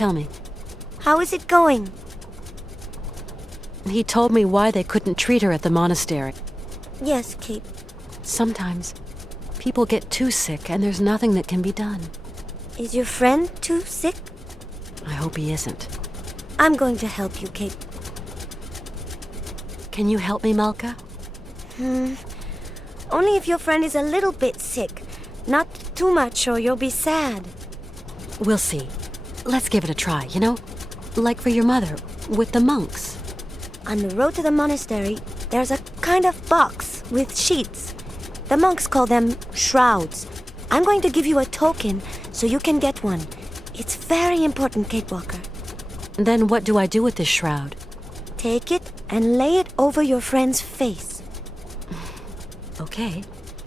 Tell me. How is it going? He told me why they couldn't treat her at the monastery. Yes, Kate. Sometimes people get too sick and there's nothing that can be done. Is your friend too sick? I hope he isn't. I'm going to help you, Kate. Can you help me, Malka? Only if your friend is a little bit sick. Not too much or you'll be sad. We'll see. Let's give it a try, you know? Like for your mother, with the monks. On the road to the monastery, there's a kind of box with sheets. The monks call them shrouds. I'm going to give you a token so you can get one. It's very important, Kate Walker. Then what do I do with this shroud? Take it and lay it over your friend's face. Okay,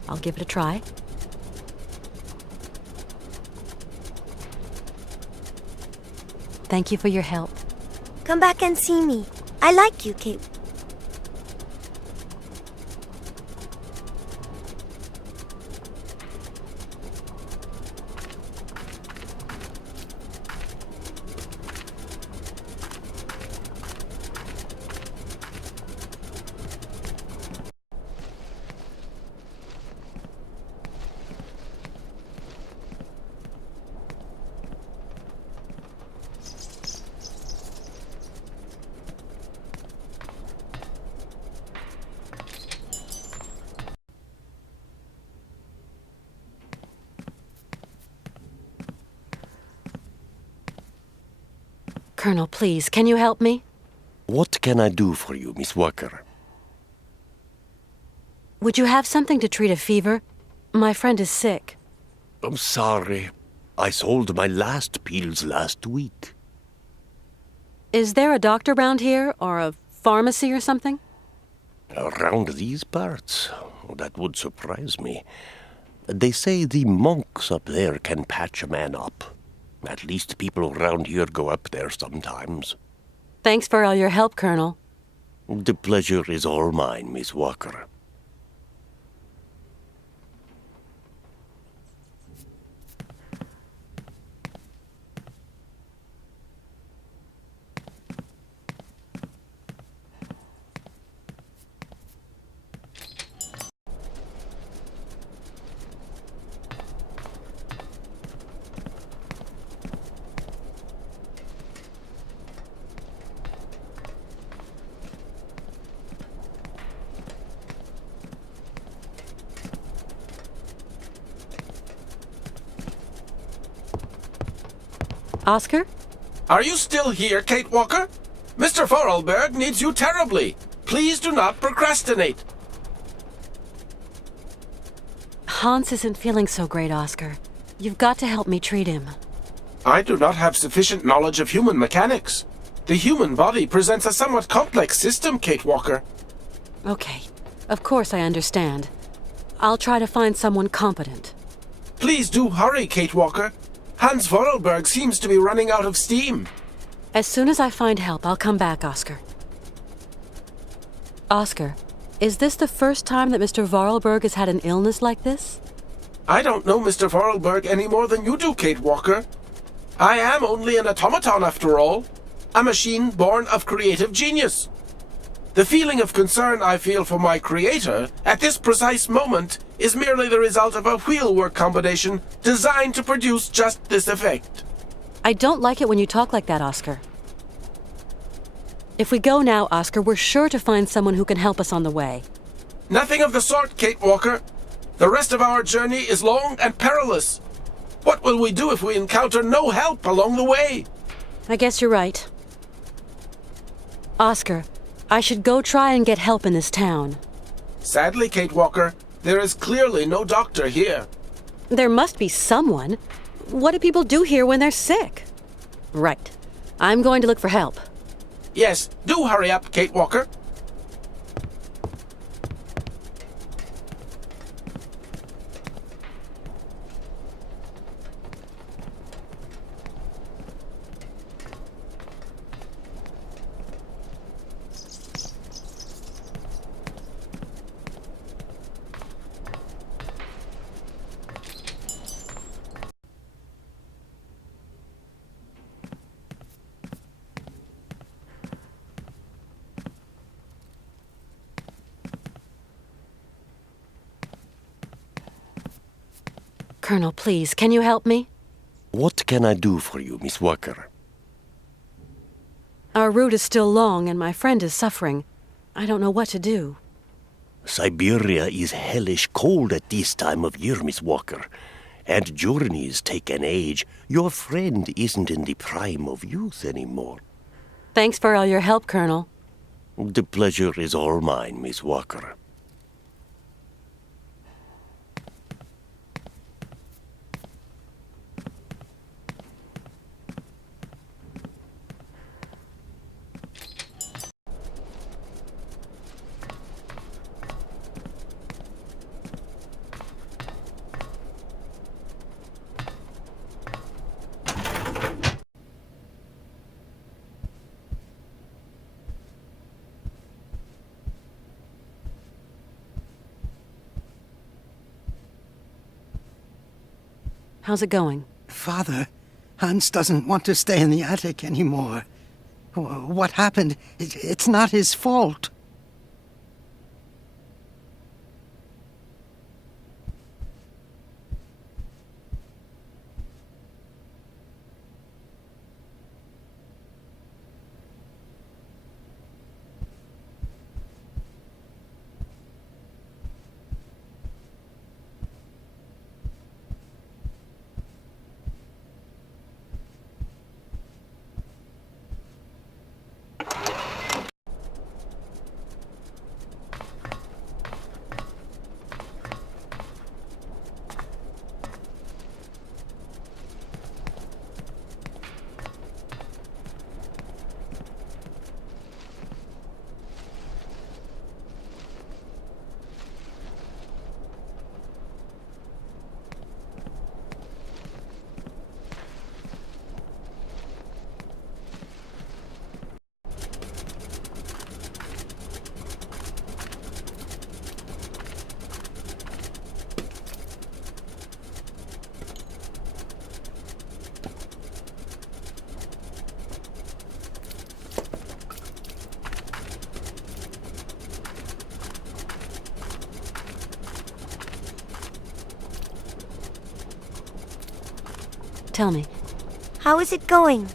I'll give it a try. Thank you for your help. Come back and see me. I like you, Kate. Colonel, please, can you help me? What can I do for you, Miss Walker? Would you have something to treat a fever? My friend is sick. I'm sorry. I sold my last pills last week. Is there a doctor around here, or a pharmacy or something? Around these parts? That would surprise me. They say the monks up there can patch a man up. At least people around here go up there sometimes. Thanks for all your help, Colonel. The pleasure is all mine, Miss Walker. Oscar? Are you still here, Kate Walker? Mr. Voralberg needs you terribly. Please do not procrastinate. Hans isn't feeling so great, Oscar. You've got to help me treat him. I do not have sufficient knowledge of human mechanics. The human body presents a somewhat complex system, Kate Walker. Okay. Of course I understand. I'll try to find someone competent. Please do hurry, Kate Walker. Hans Voralberg seems to be running out of steam. As soon as I find help, I'll come back, Oscar. Oscar, is this the first time that Mr. Voralberg has had an illness like this? I don't know Mr. Voralberg any more than you do, Kate Walker. I am only an automaton after all. A machine born of creative genius. The feeling of concern I feel for my creator at this precise moment is merely the result of a wheelwork combination designed to produce just this effect. I don't like it when you talk like that, Oscar. If we go now, Oscar, we're sure to find someone who can help us on the way. Nothing of the sort, Kate Walker. The rest of our journey is long and perilous. What will we do if we encounter no help along the way? I guess you're right. Oscar, I should go try and get help in this town. Sadly, Kate Walker, there is clearly no doctor here. There must be someone. What do people do here when they're sick? Right. I'm going to look for help. Yes, do hurry up, Kate Walker. Colonel, please, can you help me? What can I do for you, Miss Walker? Our route is still long and my friend is suffering. I don't know what to do. Syberia is hellish cold at this time of year, Miss Walker. And journeys take an age. Your friend isn't in the prime of youth anymore. Thanks for all your help, Colonel. The pleasure is all mine, Miss Walker. How's it going? Father, Hans doesn't want to stay in the attic anymore. What happened? It's not his fault. Tell me. How is it going?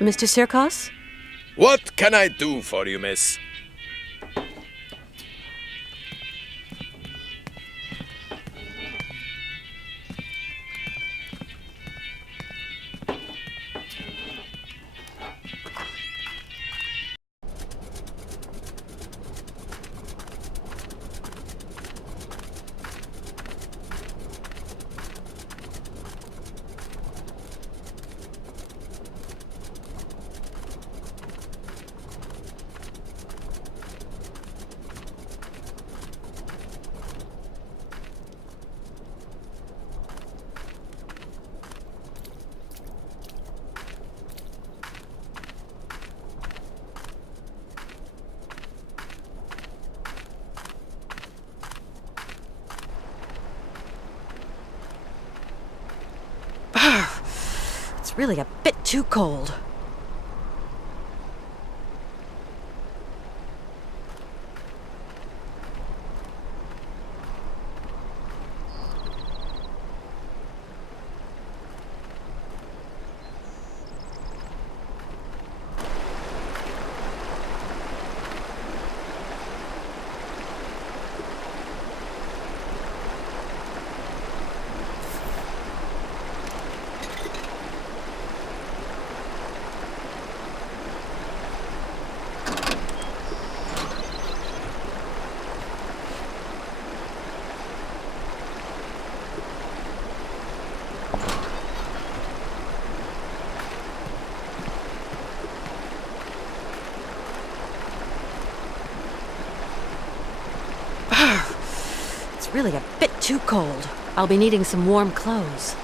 Mr. Sirkos? What can I do for you, miss? It's really a bit too cold. It's really a bit too cold. I'll be needing some warm clothes.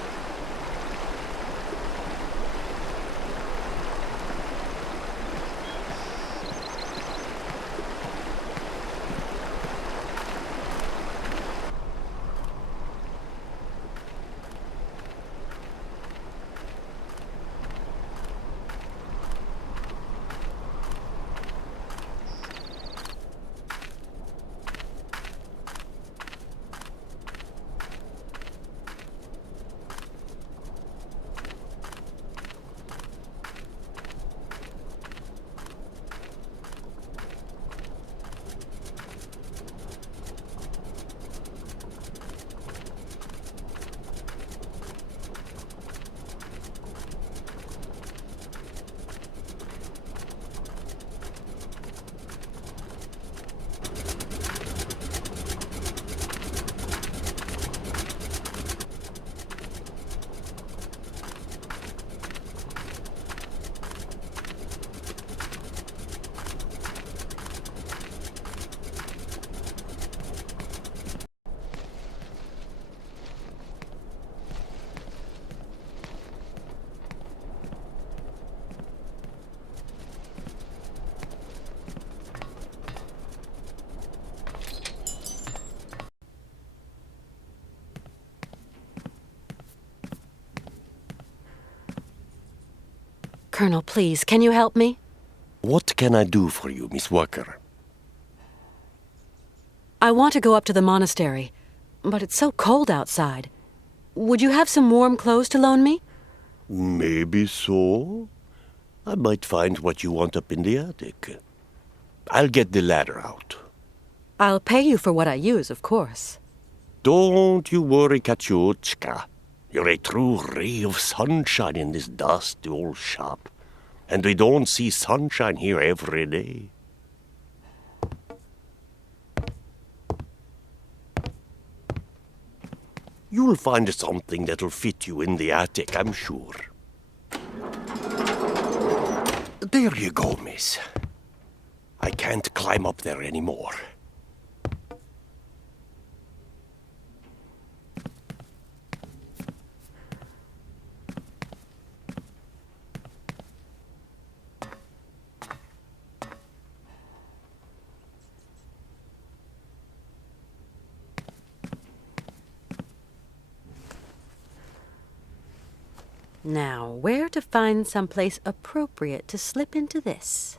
Colonel, please, can you help me? What can I do for you, Miss Walker? I want to go up to the monastery, but it's so cold outside. Would you have some warm clothes to loan me? Maybe so. I might find what you want up in the attic. I'll get the ladder out. I'll pay you for what I use, of course. Don't you worry, Kachuchka. You're a true ray of sunshine in this dusty old shop. And we don't see sunshine here every day. You'll find something that'll fit you in the attic, I'm sure. There you go, miss. I can't climb up there anymore. Now, where to find someplace appropriate to slip into this?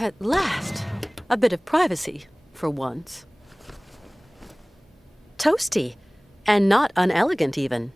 At last, a bit of privacy, for once. Toasty, and not unelegant even.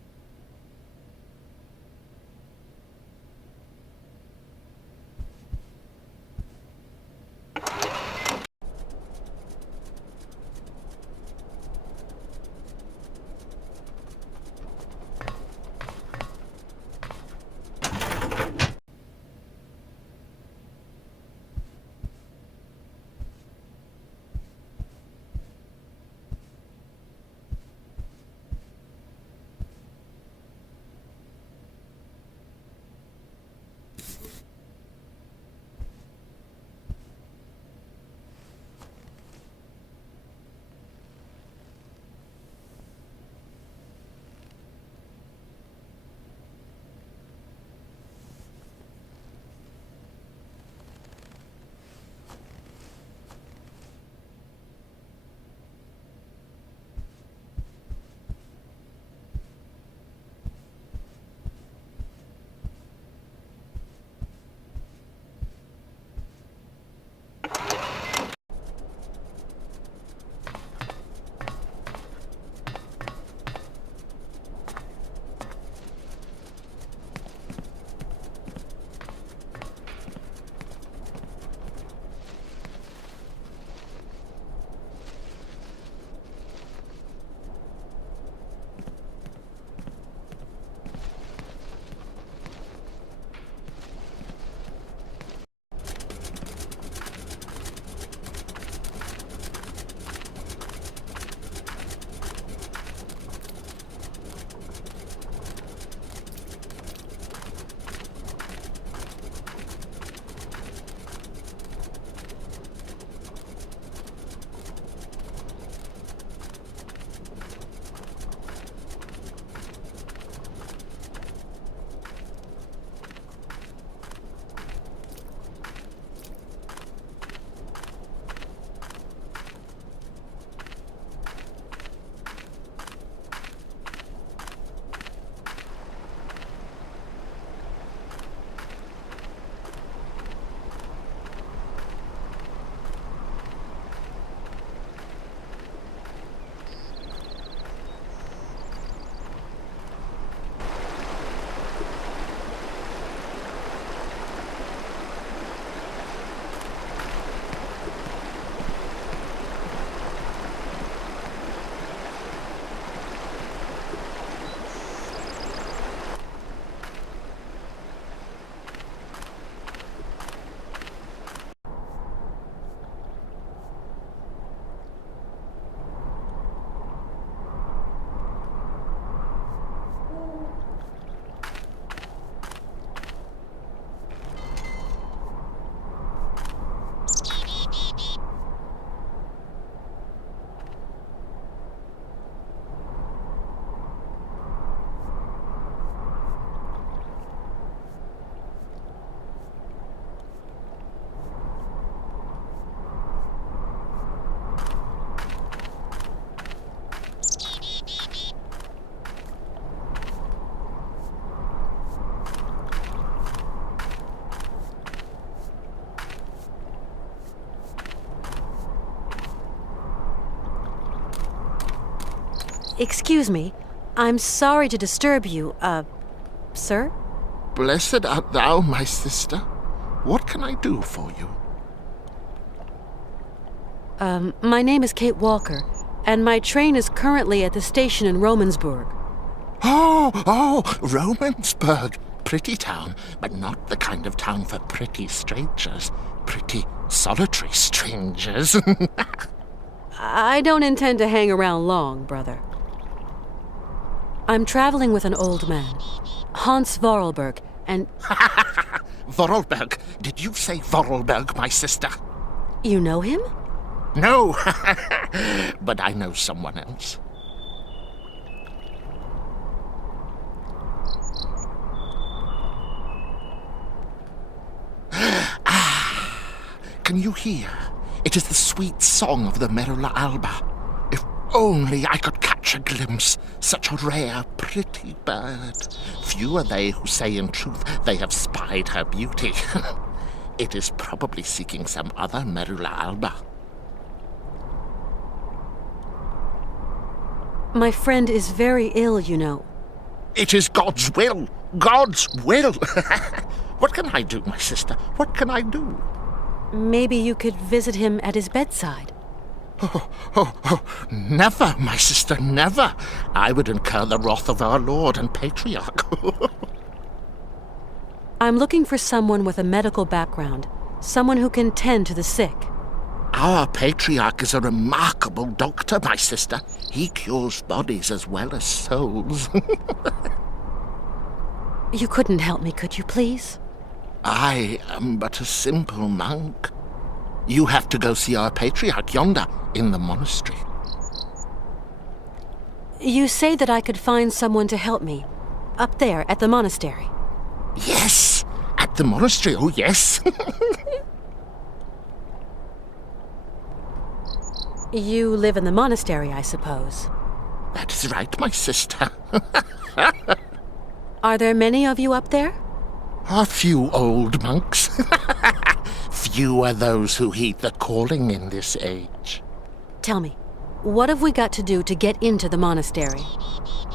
Excuse me. I'm sorry to disturb you, sir? Blessed art thou, my sister. What can I do for you? My name is Kate Walker, and my train is currently at the station in Romansburg. Oh, Romansburg. Pretty town, but not the kind of town for pretty strangers. Pretty solitary strangers. I don't intend to hang around long, brother. I'm traveling with an old man, Hans Voralberg, and... Voralberg. Did you say Voralberg, my sister? You know him? No, but I know someone else. Can you hear? It is the sweet song of the Merula alba. If only I could catch a glimpse, such a rare, pretty bird. Few are they who say in truth they have spied her beauty. It is probably seeking some other Merula alba. My friend is very ill, you know. It is God's will. God's will. What can I do, my sister? What can I do? Maybe you could visit him at his bedside. Never, my sister, never. I would incur the wrath of our Lord and Patriarch. I'm looking for someone with a medical background, someone who can tend to the sick. Our Patriarch is a remarkable doctor, my sister. He cures bodies as well as souls. You couldn't help me, could you, please? I am but a simple monk. You have to go see our Patriarch yonder in the monastery. You say that I could find someone to help me, up there at the monastery. Yes, at the monastery, oh yes. You live in the monastery, I suppose. That is right, my sister. Are there many of you up there? A few old monks. Few are those who heed the calling in this age. Tell me, what have we got to do to get into the monastery?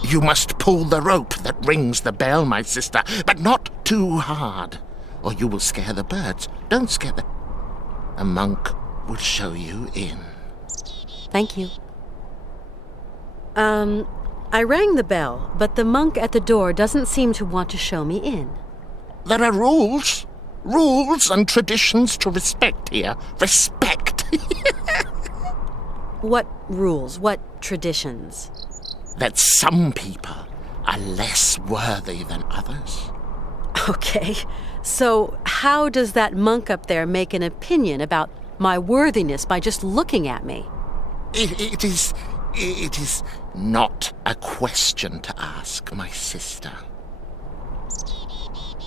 You must pull the rope that rings the bell, my sister, but not too hard, or you will scare the birds. Don't scare them. A monk will show you in. Thank you. I rang the bell, but the monk at the door doesn't seem to want to show me in. There are rules. Rules and traditions to respect here. Respect. What rules? What traditions? That some people are less worthy than others. Okay, so how does that monk up there make an opinion about my worthiness by just looking at me? It is not a question to ask, my sister.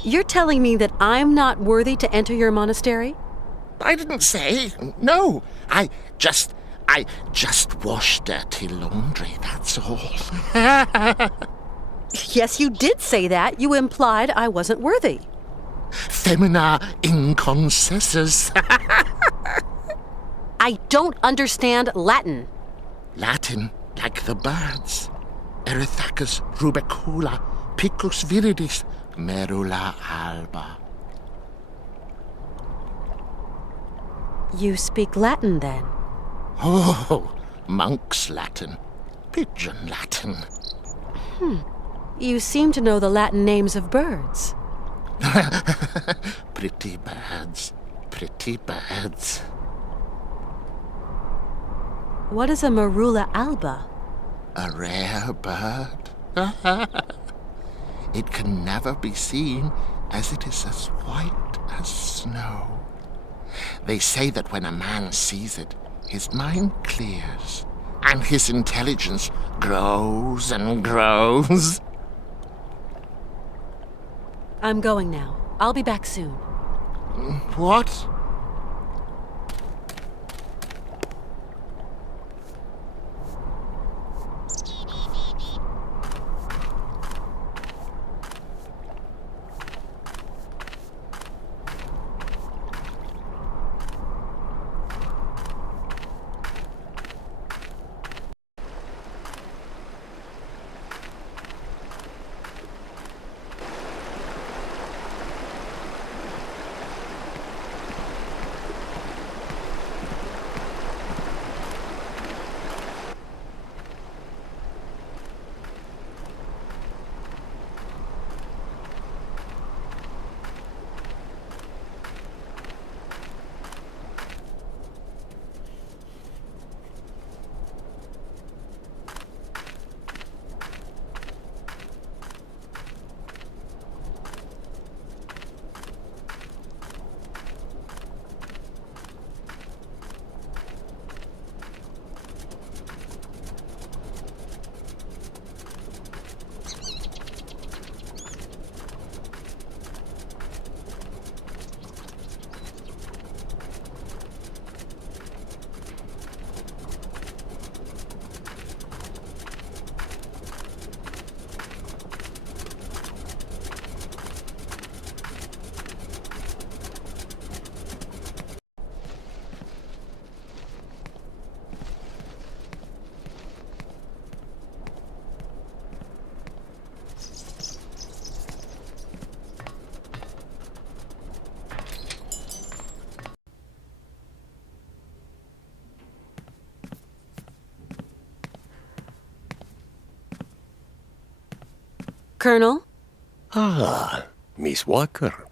You're telling me that I'm not worthy to enter your monastery? I didn't say. No, I just wash dirty laundry, that's all. Yes, you did say that. You implied I wasn't worthy. Femina inconcessus. I don't understand Latin. Latin, like the birds. Erythacus rubecula, picus viridis, merula alba. You speak Latin, then? Oh, monk's Latin, pigeon Latin. You seem to know the Latin names of birds. Pretty birds, pretty birds. What is a merula alba? A rare bird. It can never be seen, as it is as white as snow. They say that when a man sees it, his mind clears, and his intelligence grows and grows. I'm going now. I'll be back soon. What? Colonel? Ah, Miss Walker.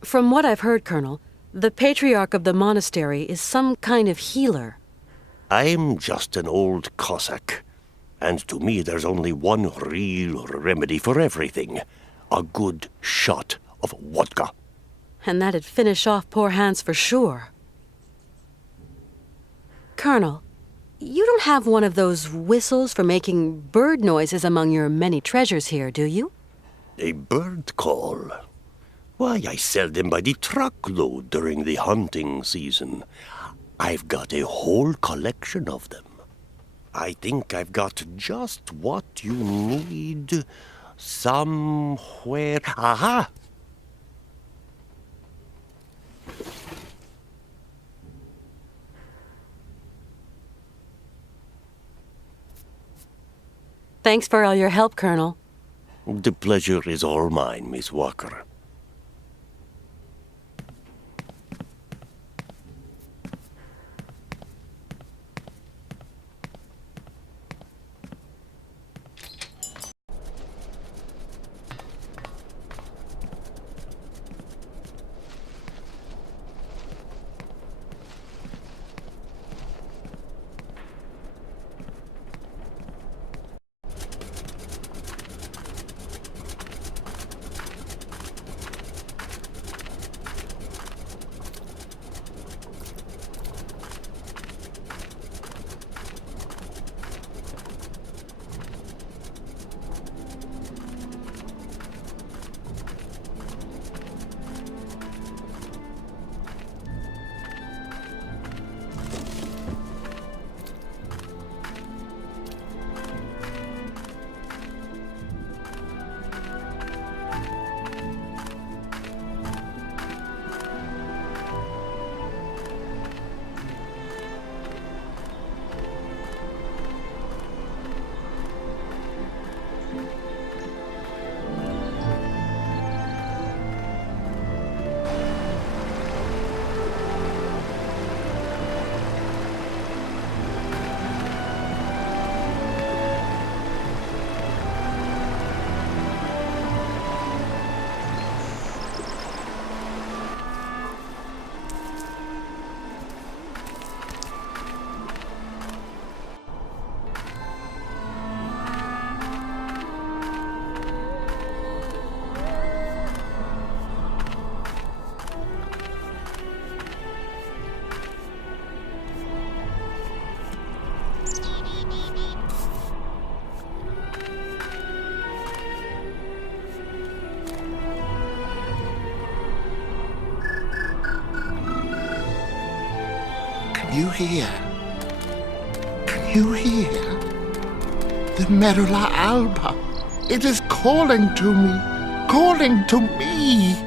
From what I've heard, Colonel, the patriarch of the monastery is some kind of healer. I'm just an old Cossack. And to me, there's only one real remedy for everything. A good shot of vodka. And that'd finish off poor Hans for sure. Colonel, you don't have one of those whistles for making bird noises among your many treasures here, do you? A bird call? Why, I sell them by the truckload during the hunting season. I've got a whole collection of them. I think I've got just what you need somewhere. Aha! Thanks for all your help, Colonel. The pleasure is all mine, Miss Walker. Can you hear? Can you hear? The Merula Alba. It is calling to me. Calling to me.